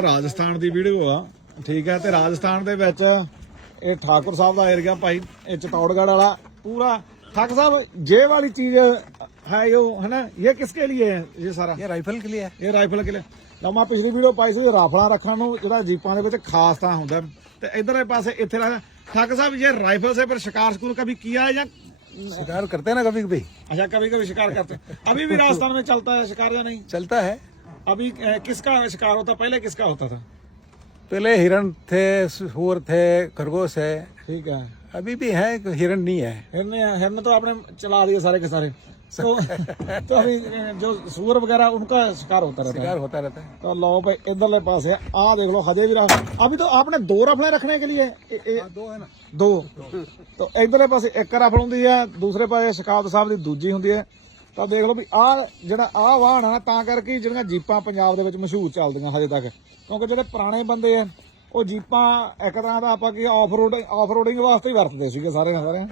ਆ ਰਾਜਸਥਾਨ ਦੀ ਵੀਡੀਓ ਆ। ਠੀਕ ਹੈ ਤੇ ਰਾਜਸਥਾਨ ਦੇ ਵਿੱਚ ਇਹ ਠਾਕੁਰ ਸਾਹਿਬ ਦਾ ਏਰੀਆ ਭਾਈ ਇਹ ਚਤੌੜਗੜ ਵਾਲਾ ਪੂਰਾ ਠਾਕੁਰ ਸਾਹਿਬ ਜੇ ਵਾਲੀ ਚੀਜ਼ है यो है ना ये किसके लिए है ये सारा ये ਰਾਈਫਲ ਕੇ ਲਈ ਹੈ। ਇਹ ਰਾਈਫਲ ਕੇ ਲਈ। ਲੰਮਾ ਪਿਛਲੀ ਵੀਡੀਓ ਪਾਈ ਸੀ ਰਾਫਲਾਂ ਰੱਖਣ ਨੂੰ ਜਿਹੜਾ ਜੀਪਾਂ ਦੇ ਵਿੱਚ ਖਾਸ ਤਾਂ ਹੁੰਦਾ। ਤੇ ਇਧਰਲੇ ਪਾਸੇ ਇੱਥੇ ਰੱਖ ਠਾਕੁਰ ਸਾਹਿਬ ਜੇ ਰਾਈਫਲ ਸੇ ਪਰ ਸ਼ਿਕਾਰ ਸਕੂਲ ਕभी किया है या शिकार करते हैं ना कभी कभी अच्छा कभी कभी शिकार करते हैं अभी भी राजस्थान ਹੈ चलता है शिकार या नहीं अभी अ, किसका शिकार होता पहले किसका होता था पहले हिरण थे सुअर थे खरगोश है ठीक है अभी भी है हिरण नहीं है हिरन हिरन तो आपने चला दिए सारे के सारे तो तो अभी अ, जो सुअर वगैरह उनका शिकार होता रहता है शिकार होता रहता है तो लो भाई इधरले पासे आ देख लो हजे भी रख अभी तो आपने दो रफले रखने के लिए ए- ए- दो है ना ਦੋ ਤਾਂ ਇਧਰਲੇ ਪਾਸੇ ਇੱਕ ਰਫਲ ਹੁੰਦੀ ਹੈ ਦੂਸਰੇ ਪਾਸੇ ਸ਼ਕਾਵਤ ਸਾਹਿਬ ਦੀ ਦੂਜੀ ਹੁੰਦੀ ਹੈ ਤਾਂ ਦੇਖ ਲਓ ਵੀ ਆ ਜਿਹੜਾ ਆ ਵਾਹਨ ਆ, ਤਾਂ ਕਰਕੇ ਜਿਹੜੀਆਂ ਜੀਪਾਂ ਪੰਜਾਬ ਦੇ ਵਿੱਚ ਮਸ਼ਹੂਰ ਚੱਲਦੀਆਂ ਹਜੇ ਤੱਕ। ਕਿਉਂਕਿ ਜਿਹੜੇ ਪੁਰਾਣੇ ਬੰਦੇ ਆ, ਉਹ ਜੀਪਾਂ ਇੱਕ ਤਰ੍ਹਾਂ ਦਾ ਆਪਾਂ ਕੀ ਆਫ ਰੋਡ ਆਫ ਰੋਡਿੰਗ ਵਾਸਤੇ ਹੀ ਵਰਤਦੇ ਸੀਗੇ ਸਾਰੇ ਨਾ ਸਾਰੇ